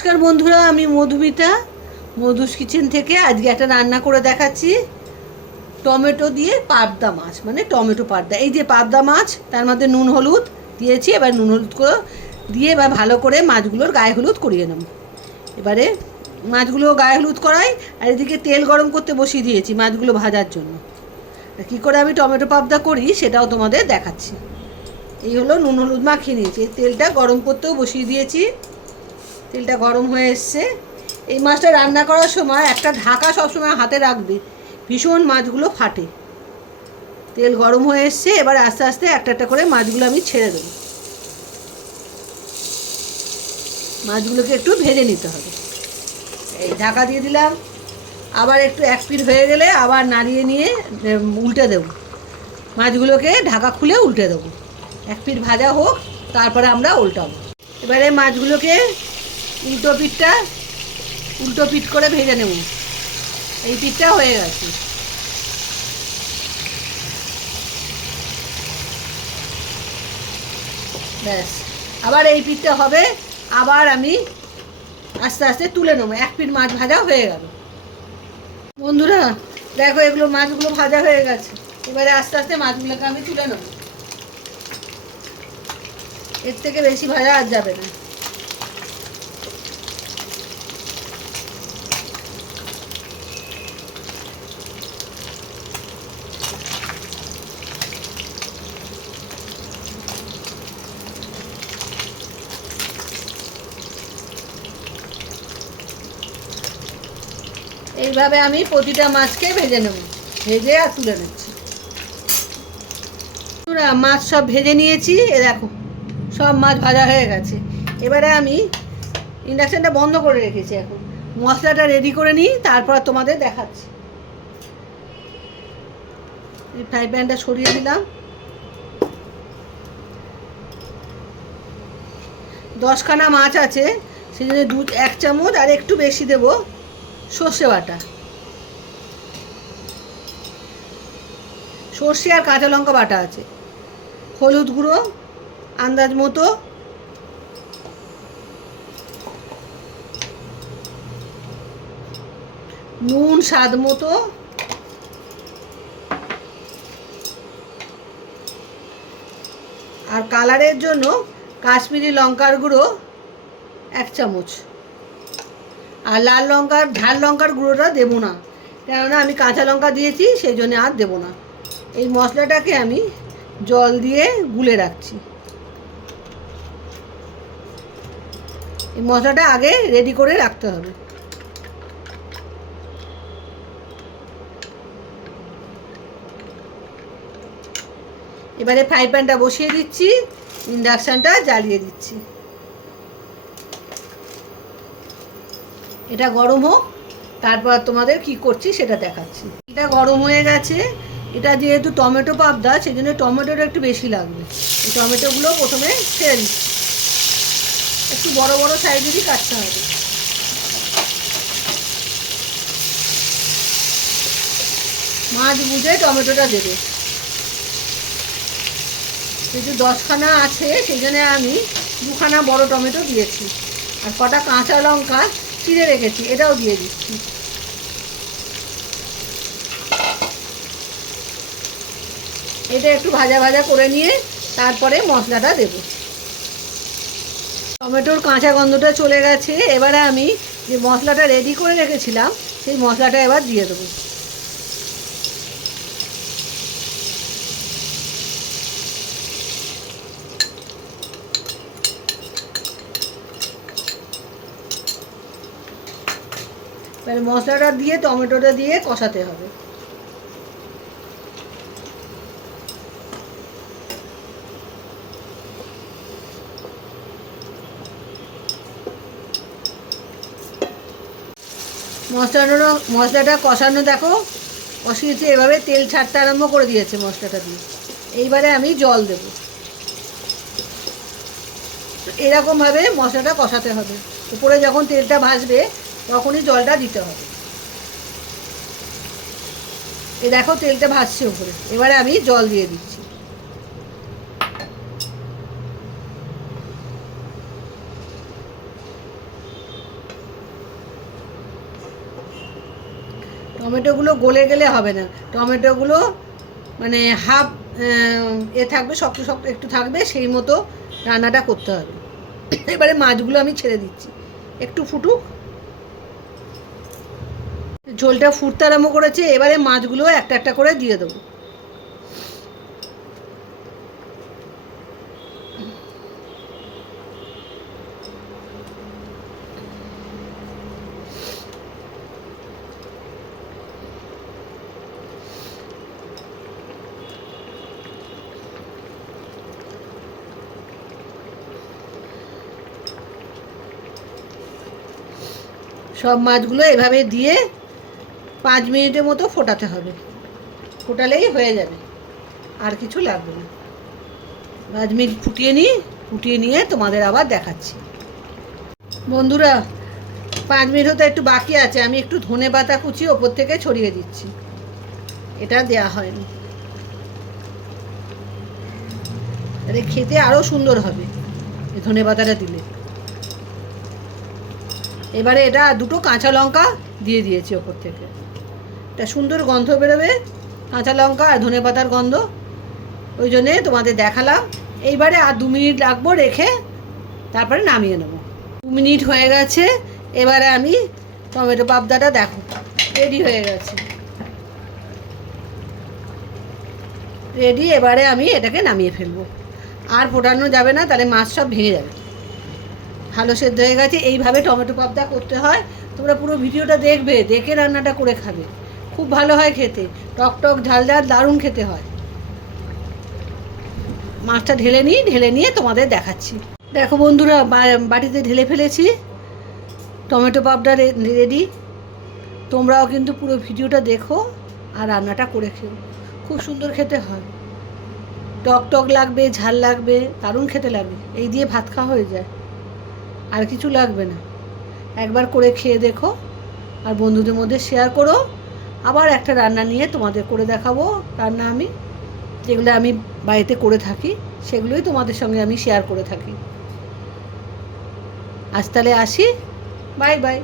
নমস্কার বন্ধুরা, আমি মধুমিতা মধুস কিচেন থেকে আজকে একটা রান্না করে দেখাচ্ছি। টমেটো দিয়ে পাবদা মাছ, মানে টমেটো পাবদা। এই যে পাবদা মাছ, তার মধ্যে নুন হলুদ দিয়েছি। এবার নুন হলুদ করে দিয়ে এবার ভালো করে মাছগুলোর গায়ে হলুদ করিয়ে নেব। এবারে মাছগুলো গায়ে হলুদ করাই, আর এদিকে তেল গরম করতে বসিয়ে দিয়েছি মাছগুলো ভাজার জন্য। আর কী করে আমি টমেটো পাবদা করি সেটাও তোমাদের দেখাচ্ছি। এই হলো নুন হলুদ মাখিয়ে নিয়েছি, তেলটা গরম করতেও বসিয়ে দিয়েছি। তেলটা গরম হয়ে এসছে। এই মাছটা রান্না করার সময় একটা ঢাকা সবসময় হাতে রাখবে, ভীষণ মাছগুলো ফাটে। তেল গরম হয়ে এসছে, এবার আস্তে আস্তে একটা একটা করে মাছগুলো আমি ছেড়ে দেবো। মাছগুলোকে একটু ভেজে নিতে হবে। এই ঢাকা দিয়ে দিলাম। আবার একটু এক পিঠ হয়ে গেলে আবার নাড়িয়ে নিয়ে উল্টে দেবো। মাছগুলোকে ঢাকা খুলে উল্টে দেবো। এক পিঠ ভাজা হোক, তারপরে আমরা উল্টাবো। এবারে মাছগুলোকে উল্টো পিঠ করে ভেজে নেব। এই পিঠটা হয়ে গেছে। ব্যাস, আবার এই পিঠটা হবে। আবার আমি আস্তে আস্তে তুলে নেবো। এক পিঠ মাছ ভাজা হয়ে গেল। বন্ধুরা দেখো, এগুলো মাছগুলো ভাজা হয়ে গেছে। এবারে আস্তে আস্তে মাছগুলোকে আমি তুলে নেব। এর থেকে বেশি ভাজা আর যাবে না। এইভাবে আমি প্রতিটা মাছকে ভেজে নেব, ভেজে আর তুলে নিচ্ছি। মাছ সব ভেজে নিয়েছি। এ দেখো, সব মাছ ভাজা হয়ে গেছে। এবারে আমি ইন্ডাকশানটা বন্ধ করে রেখেছি। এখন মশলাটা রেডি করে নিই, তারপর তোমাদের দেখাচ্ছি। এই ফ্রাই প্যানটা সরিয়ে দিলাম। 10খানা মাছ আছে, সেই জন্য 1 চামচ আর একটু বেশি দেব সর্ষে বাটা। সর্ষে আর কাঁচা লঙ্কা বাটা আছে। হলুদ গুঁড়ো আন্দাজ মতো, নুন স্বাদ মতো, আর কালারের জন্য কাশ্মীরি লঙ্কার গুঁড়ো 1 চামচ। আর ঝাল লঙ্কার গুঁড়োটা দেবো না, কেননা আমি কাঁচা লঙ্কা দিয়েছি, সেই জন্য আর দেবো না। এই মশলাটাকে আমি জল দিয়ে গুলে রাখছি। এই মশলাটা আগে রেডি করে রাখতে হবে। এবারে ফ্রাই প্যানটা বসিয়ে দিচ্ছি, ইন্ডাকশানটা জ্বালিয়ে দিচ্ছি। এটা গরম হোক, তারপর তোমাদের কি করছি সেটা দেখাচ্ছি। এটা গরম হয়ে গেছে। এটা যেহেতু টমেটো পাবদা, সেই জন্য টমেটোটা একটু বেশি লাগবে। এই টমেটোগুলো প্রথমে ছেড়ে দিচ্ছি। একটু বড় বড় সাইজেরই কাটতে হবে। মাছ বুঝে টমেটোটা দেবে। যেহেতু 10খানা আছে, সেই জন্য আমি 2খানা বড় টমেটো দিয়েছি। আর কটা কাঁচা লঙ্কা চিড়ে রেখেছি, এটাও দিয়ে দিচ্ছি। এটা একটু ভাজা ভাজা করে নিয়ে তারপরে মশলাটা দেব। টমেটোর কাঁচা গন্ধটা চলে গেছে। এবারে আমি যে মশলাটা রেডি করে রেখেছিলাম, সেই মশলাটা এবার দিয়ে দেবো। এবারে মশলাটা দিয়ে টমেটোটা দিয়ে কষাতে হবে। মশলাটা কষানো দেখো, কষিয়েছে। এভাবে তেল ছাড়তে আরম্ভ করে দিয়েছে মশলাটা দিয়ে। এইবারে আমি জল দেব। এরকমভাবে মশলাটা কষাতে হবে। উপরে যখন তেলটা ভাসবে তখনই জলটা দিতে হবে। এ দেখো, তেলটা ভাসছে উপরে। এবারে আমি জল দিয়ে দিচ্ছি। টমেটোগুলো গলে গেলে হবে না, টমেটোগুলো মানে হাফ থাকবে, শক্ত শক্ত একটু থাকবে, সেই মতো রান্নাটা করতে হবে। এবারে মাছগুলো আমি ছেড়ে দিচ্ছি, একটু ফুটুক। ঝোলটা ফুটতে আরম্ভ করেছে, এবারে মাছগুলো একটা একটা করে দিয়ে দেবো। সব মাছগুলো এভাবে দিয়ে 5 মিনিটের মতো ফোটাতে হবে, ফোটালেই হয়ে যাবে, আর কিছু লাগবে না। 5 মিনিট ফুটিয়ে নিয়ে তোমাদের আবার দেখাচ্ছি। বন্ধুরা, 5 মিনিট হতে একটু বাকি আছে, আমি একটু ধনে পাতা কুচি ওপর থেকে ছড়িয়ে দিচ্ছি, এটা দেয়া হয়নি, তাহলে খেতে আরও সুন্দর হবে এই ধনে পাতাটা দিলে। এবারে এটা 2টো কাঁচা লঙ্কা দিয়ে দিয়েছি ওপর থেকে, এটা সুন্দর গন্ধ বেরোবে, কাঁচা লঙ্কা আর ধনে পাতার গন্ধ, ওই জন্যে তোমাদের দেখালাম। এইবারে আর 2 মিনিট রাখবো, রেখে তারপরে নামিয়ে নেবো। 2 মিনিট হয়ে গেছে, এবারে আমি টমেটো পাবদাটা দেখো রেডি হয়ে গেছে, রেডি। এবারে আমি এটাকে নামিয়ে ফেলবো, আর ফোটানো যাবে না, তাহলে মাছ সব ভেঙে যাবে। ভালো সেদ্ধ হয়ে গেছে। এইভাবে টমেটো পাবদা করতে হয়, তোমরা পুরো ভিডিওটা দেখবে, দেখে রান্নাটা করে খাবে, খুব ভালো হয় খেতে, টক টক ঝাল ঝাল দারুণ খেতে হয়। মাছটা ঢেলে নিয়ে তোমাদের দেখাচ্ছি। দেখো বন্ধুরা, বাটিতে ঢেলে ফেলেছি, টমেটো পাবদা রেডি। তোমরাও কিন্তু পুরো ভিডিওটা দেখো আর রান্নাটা করে খেও, খুব সুন্দর খেতে হয়, টক টক লাগবে, ঝাল লাগবে, দারুণ খেতে লাগবে, এই দিয়ে ভাত খাওয়া হয়ে যায়, আর কিছু লাগবে না। একবার করে খেয়ে দেখো আর বন্ধুদের মধ্যে শেয়ার করো। আবার একটা রান্না নিয়ে তোমাদের করে দেখাবো, রান্না আমি যেগুলো আমি বাড়িতে করে থাকি সেগুলোই তোমাদের সঙ্গে আমি শেয়ার করে থাকি। আজ তাহলে আসি, বাই বাই।